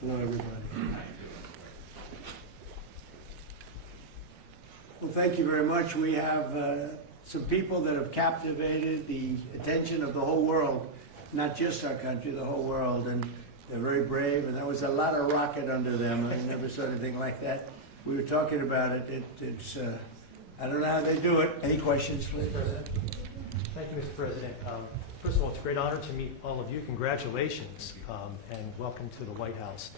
Hello, everybody. Well, thank you very much. We have some people that have captivated the attention of the whole world, not just our country, the whole world, and they're very brave, and there was a lot of rocket under them. I never saw anything like that. We were talking about it. I don't know how they do it. Any questions, please? Thank you, Mr. President. First of all, it's a great honor to meet all of you. Congratulations, and welcome to the White House.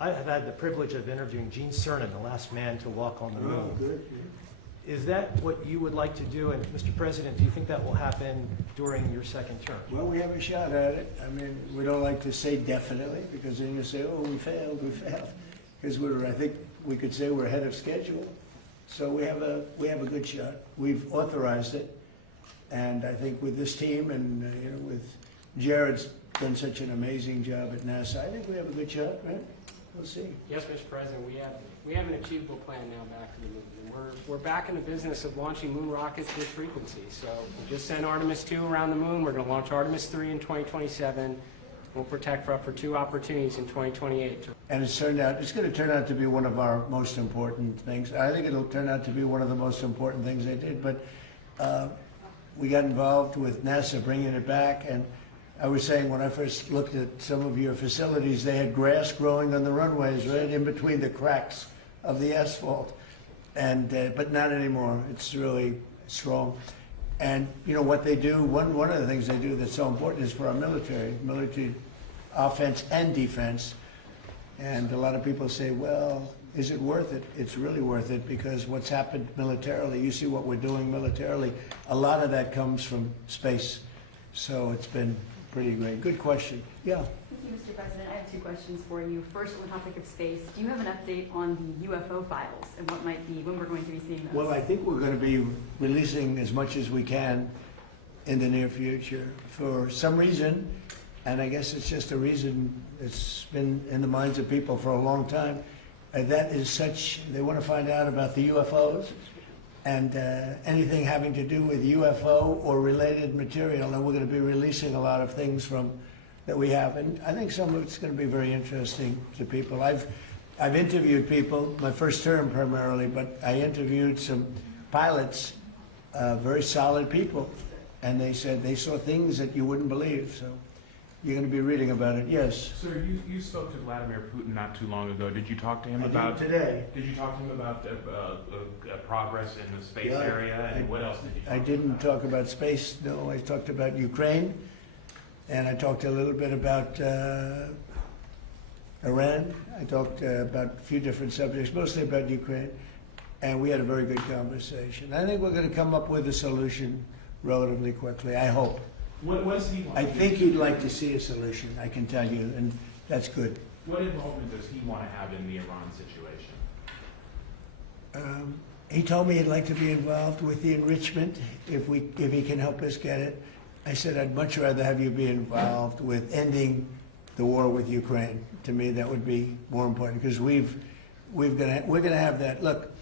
I have had the privilege of interviewing Gene Cernan, the last man to walk on the moon. Oh, good. Is that what you would like to do? And Mr. President, do you think that will happen during your second term? Well, we have a shot at it. I mean, we don't like to say definitely, because then you say, oh, we failed. Because I think we could say we're ahead of schedule. So we have a good shot. We've authorized it. And I think with this team and with Jared's done such an amazing job at NASA, I think we have a good shot, right? We'll see. Yes, Mr. President, we have an achievable plan now back to the moon. And we're back in the business of launching moon rockets with frequency. So we just sent Artemis 2 around the moon. We're going to launch Artemis 3 in 2027. We'll protect for up for 2 opportunities in 2028. And it's going to turn out to be one of our most important things. I think it'll turn out to be one of the most important things they did. But we got involved with NASA bringing it back, and I was saying when I first looked at some of your facilities, they had grass growing on the runways right in between the cracks of the asphalt, and but not anymore. It's really strong. And you know what they do, one of the things they do that's so important is for our military offense and defense. And a lot of people say, well, is it worth it? It's really worth it, because what's happened militarily, you see what we're doing militarily, a lot of that comes from space. So it's been pretty great. Good question. Yeah. Thank you, Mr. President. I have 2 questions for you. First, on the topic of space, do you have an update on the UFO files and when we're going to be seeing those? Well, I think we're going to be releasing as much as we can in the near future. For some reason, and I guess it's just a reason that's been in the minds of people for a long time, that is such, they want to find out about the UFOs and anything having to do with UFO or related material, and we're going to be releasing a lot of things that we have, and I think some of it's going to be very interesting to people. I've interviewed people, my first term primarily, but I interviewed some pilots, very solid people, and they said they saw things that you wouldn't believe. So you're going to be reading about it. Yes. Sir, you spoke to Vladimir Putin not too long ago. Did you talk to him about today? Did you talk to him about progress in the space area, and what else did you talk I didn't about? talk about space. No, I talked about Ukraine, and I talked a little bit about Iran. I talked about a few different subjects, mostly about Ukraine, and we had a very good conversation. I think we're going to come up with a solution relatively quickly, I hope. What does he want? I think he'd like to see a solution, I can tell you, and that's good. What involvement does he want to have in the Iran situation? He told me he'd like to be involved with the enrichment if he can help us get it. I said I'd much rather have you be involved with ending the war with Ukraine. To me, that would be more important, because we're gonna have that. Look,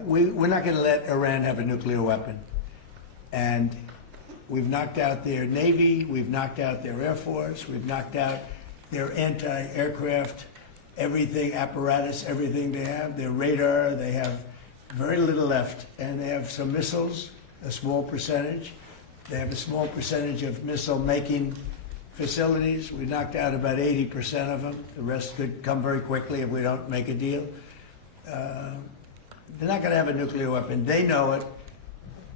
we're not going to let Iran have a nuclear weapon, and we've knocked out their Navy, we've knocked out their Air Force, we've knocked out their anti-aircraft, everything, apparatus, everything they have, their radar. They have very little left, and they have some missiles, a small percentage. They have a small percentage of missile-making facilities. We knocked out about 80% of them. The rest could come very quickly if we don't make a deal. They're not going to have a nuclear weapon. They know it,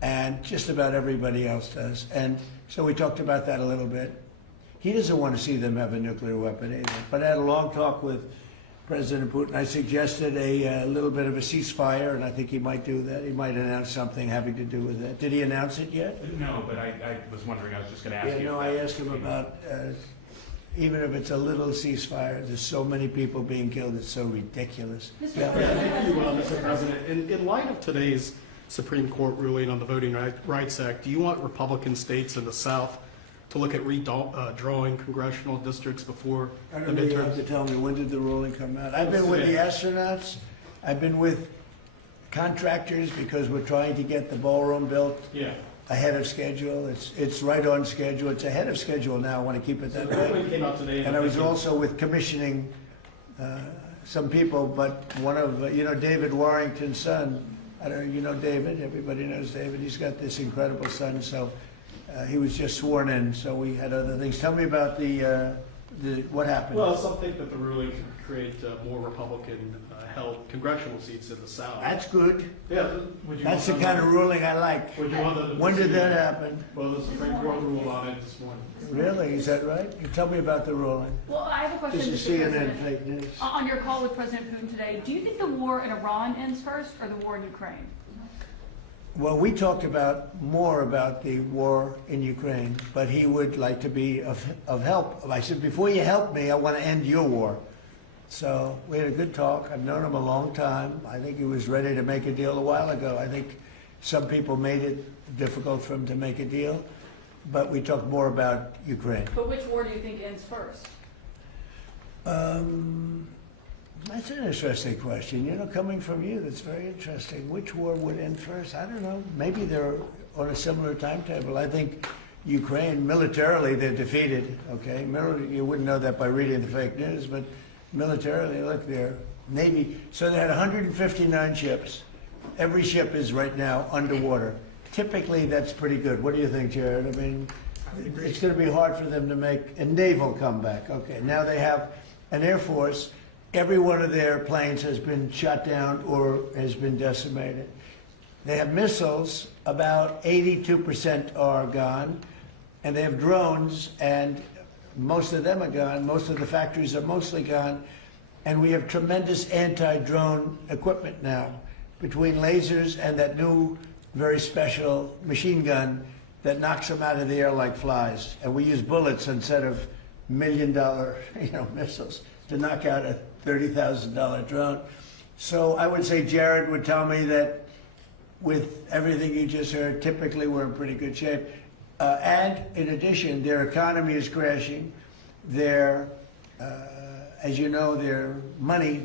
and just about everybody else does. And so we talked about that a little bit. He doesn't want to see them have a nuclear weapon either. But I had a long talk with President Putin. I suggested a little bit of a ceasefire, and I think he might do that. He might announce something having to do with that. Did he announce it yet? No, but I was wondering, I was just going to ask you. Yeah, no, I asked him about, even if it's a little ceasefire, there's so many people being killed, it's so ridiculous. Mr. Thank you, Mr. President. In light of today's Supreme Court ruling on the Voting Rights Act, do you want Republican states in the South to look at redrawing congressional districts before I the don't really have midterms? to tell me, when did the ruling come out? I've been with the astronauts, I've been with contractors, because we're trying to get the ballroom built. Yeah. ahead of schedule. It's right on schedule. It's ahead of schedule now. I want to keep it So that the way. ruling came out today. And I was think it- also with commissioning some people, but one of, David Warrington's son, I don't know, you know David, everybody knows David, he's got this incredible son, so he was just sworn in, so we had other things. Tell me about what happened. Well, some think that the ruling could create more Republican-held congressional seats in the South. That's good. Yeah, would you That's the want kind them- of ruling I like. Would you want them to When did proceed? that happen? Well, the Supreme Court ruled on it this morning. Really? Is that right? You tell me about the ruling. Well, I have a question, This is Mr. CNN President. fake news. On your call with President Putin today, do you think the war in Iran ends first or the war in Ukraine? Well, we talked more about the war in Ukraine, but he would like to be of help. I said, before you help me, I want to end your war. So we had a good talk. I've known him a long time. I think he was ready to make a deal a while ago. I think some people made it difficult for him to make a deal, but we talked more about Ukraine. But which war do you think ends first? That's an interesting question. Coming from you, that's very interesting. Which war would end first? I don't know. Maybe they're on a similar timetable. I think Ukraine, militarily, they're defeated, okay? You wouldn't know that by reading the fake news, but militarily, look, their Navy. So they had 159 ships. Every ship is right now underwater. Typically, that's pretty good. What do you think, Jared? I mean, it's going to be hard for them to make a naval comeback. Okay, now they have an Air Force. Every one of their planes has been shot down or has been decimated. They have missiles, about 82% are gone, and they have drones, and most of them are gone. Most of the factories are mostly gone, and we have tremendous anti-drone equipment now, between lasers and that new, very special machine gun that knocks them out of the air like flies. And we use bullets instead of $1 million, missiles to knock out a $30,000 drone. So I would say Jared would tell me that with everything you just heard, typically we're in pretty good shape. And in addition, their economy is crashing. Their, as you know, their money,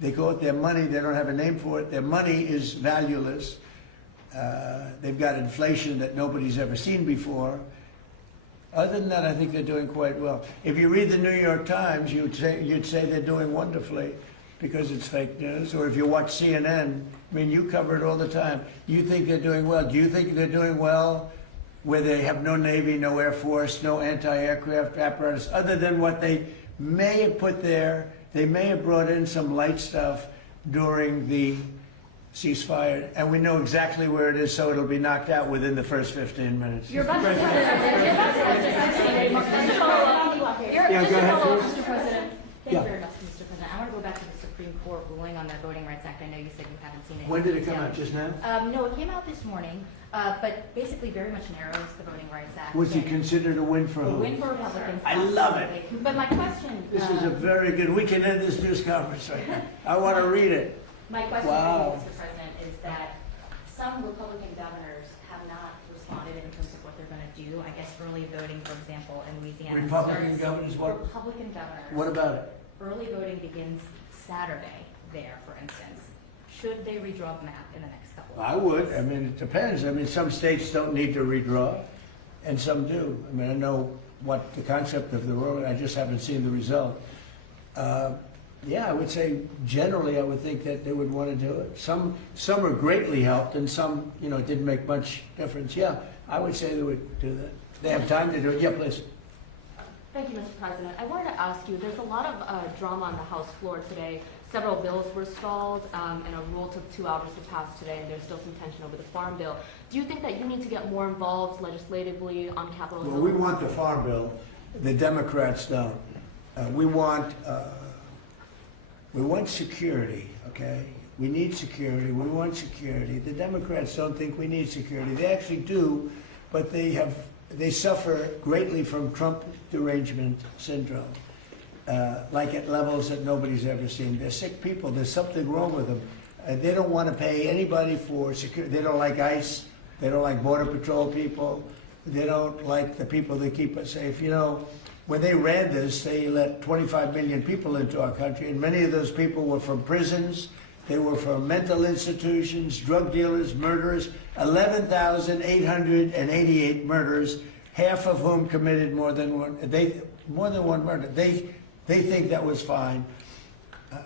they call it their money, they don't have a name for it. Their money is valueless. They've got inflation that nobody's ever seen before. Other than that, I think they're doing quite well. If you read the New York Times, you'd say they're doing wonderfully because it's fake news. Or if you watch CNN, I mean, you cover it all the time. You think they're doing well. Do you think they're doing well where they have no Navy, no Air Force, no anti-aircraft apparatus, other than what they may have put there? They may have brought in some light stuff during the ceasefire, and we know exactly where it is, so it'll be knocked out within the first 15 minutes. You're about to follow up, Mr. President. Thank you very much, Mr. President. I want to go back to the Supreme Court ruling on their Voting Rights Act. I know you said you haven't seen it. When did it come out? Just now? No, it came out this morning, but basically very much narrows the Voting Rights Act. Was it considered a win for a who? win for Republicans? I love it. absolutely. But my question... This is a very good, we can end this news conference right now. I want to read it. My question Wow. for you, Mr. President, is that some Republican governors have not responded in terms of what they're going to do. I guess early voting, for example, in Louisiana. Republican starts- governors, what? Republican governors. What about it? Early voting begins Saturday there, for instance. Should they redraw the map in the next couple of I would, I mean, it depends. I mean, some states don't need to redraw, and some do. I mean, I know what the concept of the road, I just haven't seen the result. Yeah, I would say generally, I would think that they would want to do it. Some are greatly helped, and some, it didn't make much difference. Yeah, I would say they would do that. They have time to do it. Yeah, please. Thank you, Mr. President. I wanted to ask you, there's a lot of drama on the House floor today. Several bills were stalled, and a rule took 2 hours to pass today, and there's still some tension over the farm bill. Do you think that you need to get more involved legislatively on Capitol Hill? Well, we want the farm bill. The Democrats don't. We want security, okay? We need security. We want security. The Democrats don't think we need security. They actually do, but they suffer greatly from Trump derangement syndrome, like at levels that nobody's ever seen. They're sick people. There's something wrong with them. They don't want to pay anybody for security. They don't like ICE. They don't like Border Patrol people. They don't like the people that keep us safe. When they ran this, they let 25 million people into our country, and many of those people were from prisons. They were for mental institutions, drug dealers, murderers, 11,888 murders, half of whom committed more than one murder. They think that was fine.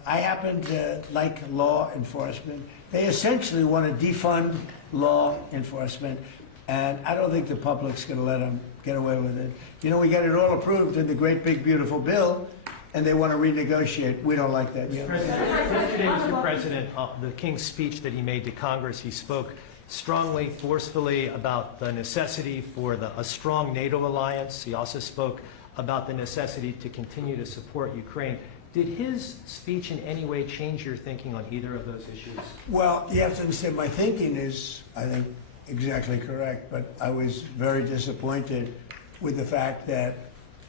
I happen to like law enforcement. They essentially want to defund law enforcement, and I don't think the public's going to let them get away with it. You know, we got it all approved in the great big beautiful bill, and they want to renegotiate. We don't like that. Yeah. Yesterday, Mr. President, the King's speech that he made to Congress, he spoke strongly, forcefully about the necessity for a strong NATO alliance. He also spoke about the necessity to continue to support Ukraine. Did his speech in any way change your thinking on either of those issues? Well, you have to understand, my thinking is, I think, exactly correct, but I was very disappointed with the fact that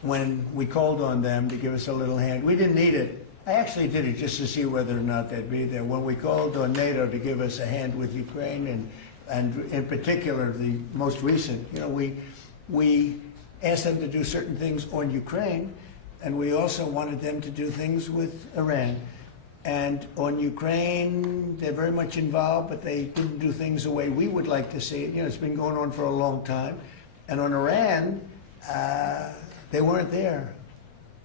when we called on them to give us a little hand, we didn't need it. I actually did it just to see whether or not they'd be there. When we called on NATO to give us a hand with Ukraine, and in particular the most recent, you know, we asked them to do certain things on Ukraine, and we also wanted them to do things with Iran. And on Ukraine, they're very much involved, but they didn't do things the way we would like to see it. You know, it's been going on for a long time. And on Iran, they weren't there.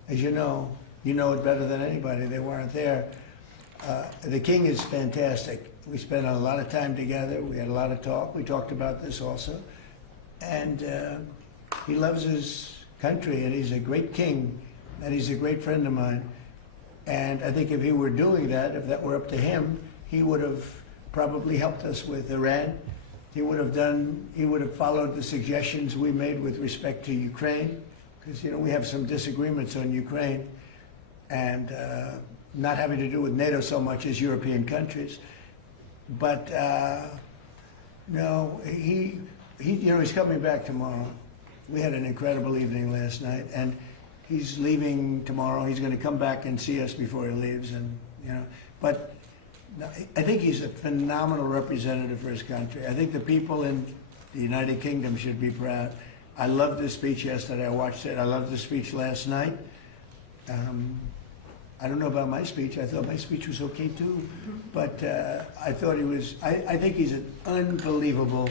As you know it better than anybody, they weren't there. The King is fantastic. We spent a lot of time together. We had a lot of talk. We talked about this also. And he loves his country, and he's a great king, and he's a great friend of mine. And I think if he were doing that, if that were up to him, he would have probably helped us with Iran. He would have followed the suggestions we made with respect to Ukraine, because, you know, we have some disagreements on Ukraine, and not having to do with NATO so much as European countries. But no, he's coming back tomorrow. We had an incredible evening last night, and he's leaving tomorrow. He's going to come back and see us before he leaves, and But I think he's a phenomenal representative for his country. I think the people in the United Kingdom should be proud. I loved his speech yesterday. I watched it. I loved the speech last night. I don't know about my speech. I thought my speech was okay too, but I thought he was. I think he's an unbelievable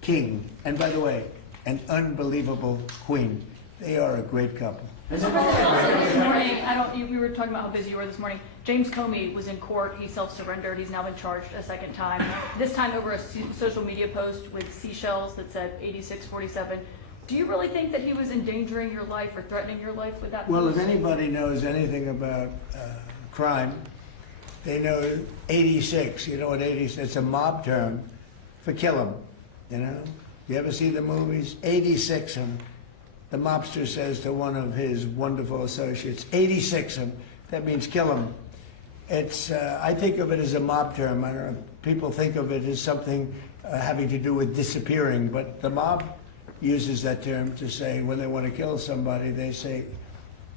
king, and by the way, an unbelievable queen. They are a great couple. This morning, we were talking about how busy you were this morning. James Comey was in court. He self-surrendered. He's now been charged a second time. This time over a social media post with seashells that said 8647. Do you really think that he was endangering your life or threatening your life with that post? Well, if anybody knows anything about crime, they know 86. You know what 86? It's a mob term for kill 'em. You know, you ever see the movies? 86 'em. The mobster says to one of his wonderful associates, 86 'em. That means kill 'em. It's, I think of it as a mob term. I don't know, people think of it as something having to do with disappearing, but the mob uses that term to say when they want to kill somebody, they say,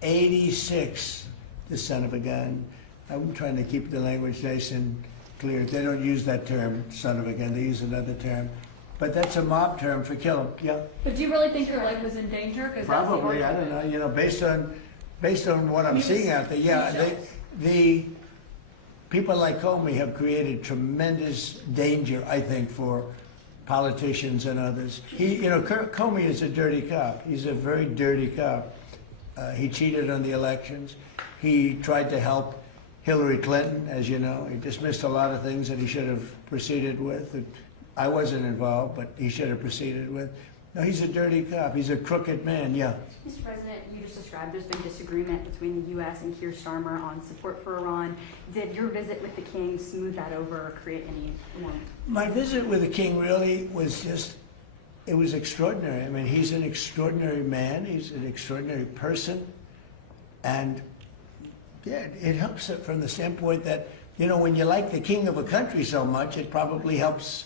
86, the son of a gun. I'm trying to keep the language nice and clear. They don't use that term, son of a gun. They use another term. But that's a mob term for kill 'em. Yeah. But do you really think your life was in danger? Probably. I don't know. You know, based on what I'm seeing out there, yeah. The people like Comey have created tremendous danger, I think, for politicians and others. Comey is a dirty cop. He's a very dirty cop. He cheated on the elections. He tried to help Hillary Clinton, as you know. He dismissed a lot of things that he should have proceeded with. I wasn't involved, but he should have proceeded with. No, he's a dirty cop. He's a crooked man, yeah. Mr. President, you just described there's been disagreement between the U.S. and Keir Starmer on support for Iran. Did your visit with the King smooth that over or create any more? My visit with the King really was it was extraordinary. I mean, he's an extraordinary man. He's an extraordinary person. And, yeah, it helps it from the standpoint that, you know, when you like the king of a country so much, it probably helps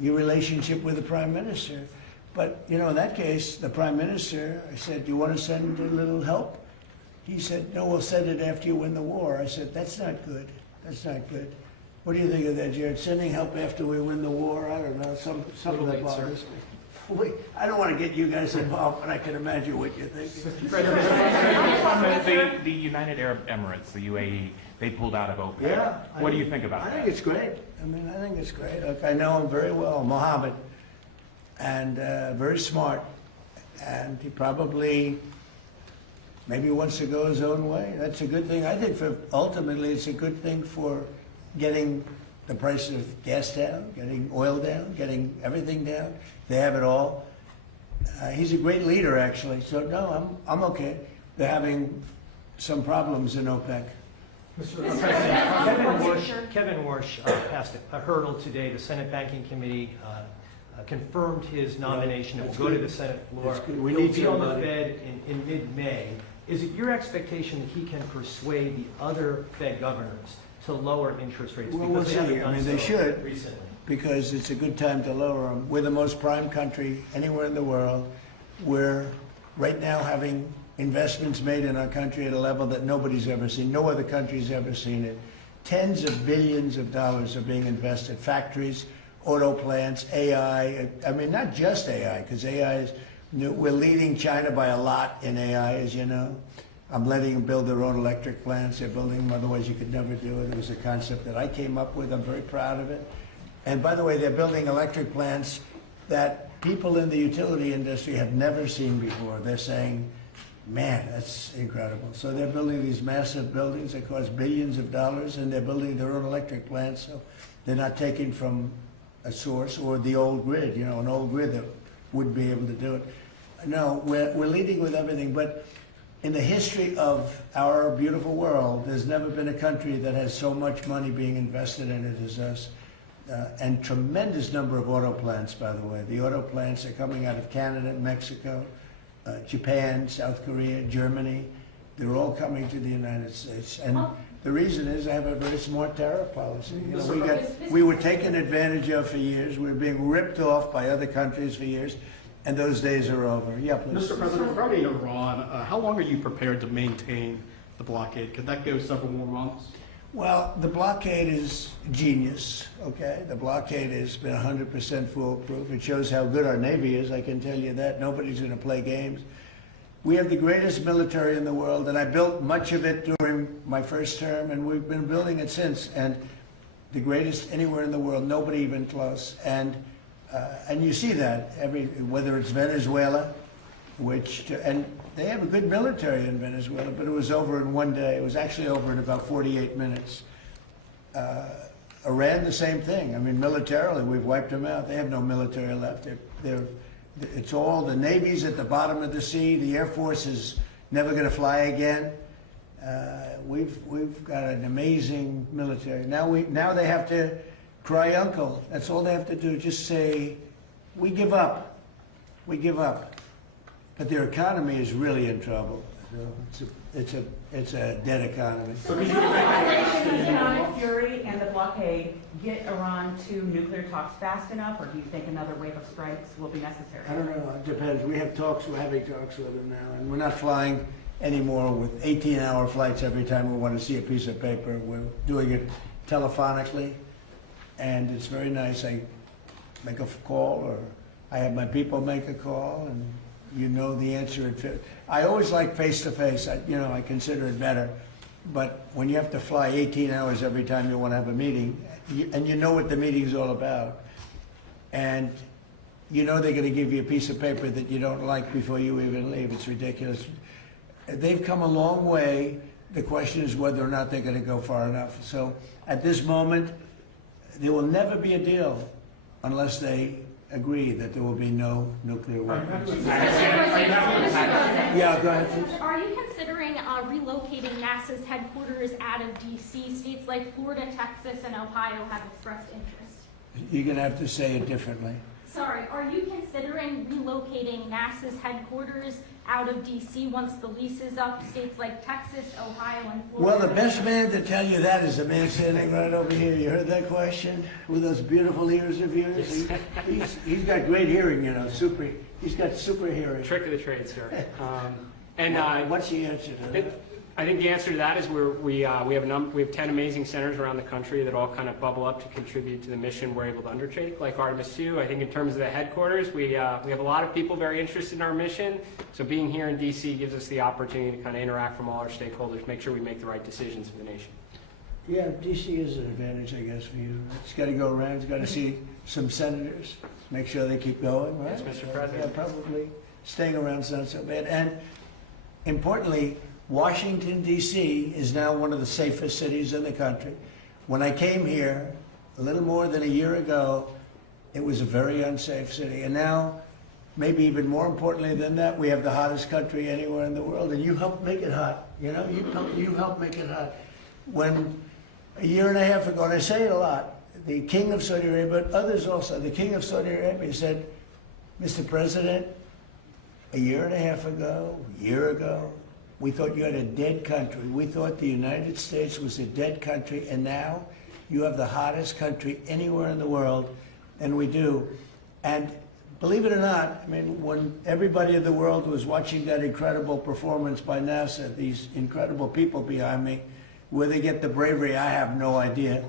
your relationship with the prime minister. But, you know, in that case, the prime minister, I said, do you want to send a little help? He said, no, we'll send it after you win the war. I said, that's not good. That's not good. What do you think of that, Jared? Sending help after we win the war? I don't know. Something that bothers me. I don't want to get you guys involved, but I can imagine what you're thinking. The United Arab Emirates, the UAE, they pulled out of OPEC. Yeah. What do you think about I that? think it's great. I mean, I think it's great. Look, I know him very well, Mohammed, and very smart. And he probably maybe wants to go his own way. That's a good thing. I think ultimately it's a good thing for getting the price of gas down, getting oil down, getting everything down. They have it all. He's a great leader, actually. So no, I'm okay. They're having some problems in OPEC. Mr. President, Kevin Warsh passed a hurdle today. The Senate Banking Committee confirmed his nomination. It will go to the Senate floor. That's good. We He'll need be on the somebody. Fed in mid-May. Is it your expectation that he can persuade the other Fed governors to lower interest rates? Well, Because we'll they haven't see. I done mean, they so should. recently. Because it's a good time to lower them. We're the most prime country anywhere in the world. We're right now having investments made in our country at a level that nobody's ever seen. No other country's ever seen it. Tens of billions of dollars are being invested. Factories, auto plants, AI. I mean, not just AI, because AI is, we're leading China by a lot in AI, as you know. I'm letting them build their own electric plants. They're building them, otherwise you could never do it. It was a concept that I came up with. I'm very proud of it. And by the way, they're building electric plants that people in the utility industry have never seen before. They're saying, man, that's incredible. So they're building these massive buildings that cost billions of dollars, and they're building their own electric plants. So they're not taking from a source or the old grid, you know, an old grid that would be able to do it. No, we're leading with everything. But in the history of our beautiful world, there's never been a country that has so much money being invested in it as us. And tremendous number of auto plants, by the way. The auto plants are coming out of Canada, Mexico, Japan, South Korea, Germany. They're all coming to the United States. And the reason is I have a very smart tariff policy. You know, we were taken advantage of for years. We were being ripped off by other countries for years. And those days are over. Yeah, please. Mr. President, regarding Iran, how long are you prepared to maintain the blockade? Could that go several more months? Well, the blockade is genius, okay? The blockade has been 100% foolproof. It shows how good our Navy is, I can tell you that. Nobody's going to play games. We have the greatest military in the world, and I built much of it during my first term, and we've been building it since. And the greatest anywhere in the world, nobody even close. And you see that, whether it's Venezuela, and they have a good military in Venezuela, but it was over in one day. It was actually over in about 48 minutes. Iran, the same thing. I mean, militarily, we've wiped them out. They have no military left. It's all the Navy's at the bottom of the sea. The Air Force is never going to fly again. We've got an amazing military. Now they have to cry uncle. That's all they have to do. Just say, we give up. We give up. But their economy is really in trouble. So it's a dead economy. So does economic fury and the blockade get Iran to nuclear talks fast enough, or do you think another wave of strikes will be necessary? I don't know. It depends. We have talks. We're having talks with them now, and we're not flying anymore with 18-hour flights every time we want to see a piece of paper. We're doing it telephonically, and it's very nice. I make a call, or I have my people make a call, and you know the answer. I always like face-to-face. I consider it better. But when you have to fly 18 hours every time you want to have a meeting, and you know what the meeting's all about, and you know they're going to give you a piece of paper that you don't like before you even leave. It's ridiculous. They've come a long way. The question is whether or not they're going to go far enough. So at this moment, there will never be a deal unless they agree that there will be no nuclear weapons. Yeah, go ahead, please. Are you considering relocating NASA's headquarters out of D.C.? States like Florida, Texas, and Ohio have expressed interest. You're going to have to say it differently. Sorry, are you considering relocating NASA's headquarters out of D.C. once the lease is up? States like Texas, Ohio, and Florida. Well, the best man to tell you that is the man standing right over here. You heard that question? With those beautiful ears of yours? He's got great hearing, you know, he's got super hearing. Trick of the trade, sir. What's the answer to that? I think the answer to that is we have 10 amazing centers around the country that all kind of bubble up to contribute to the mission we're able to undertake, like Artemis II. I think in terms of the headquarters, we have a lot of people very interested in our mission. So being here in DC gives us the opportunity to kind of interact from all our stakeholders, make sure we make the right decisions for the nation. Yeah, DC is an advantage, I guess, for you. It's got to go around, it's got to see some senators, make sure they keep going, right? Yes, Mr. President. Yeah, probably staying around's not so bad. And importantly, Washington, D.C. is now one of the safest cities in the country. When I came here a little more than a year ago, it was a very unsafe city. And now, maybe even more importantly than that, we have the hottest country anywhere in the world. And you helped make it hot. You know, you helped make it hot. When a year and a half ago, and I say it a lot, the King of Saudi Arabia, but others also, the King of Saudi Arabia said, Mr. President, a year and a half ago, a year ago, we thought you had a dead country. We thought the United States was a dead country, and now you have the hottest country anywhere in the world, and we do. And believe it or not, I mean, when everybody in the world was watching that incredible performance by NASA, these incredible people behind me, where they get the bravery, I have no idea.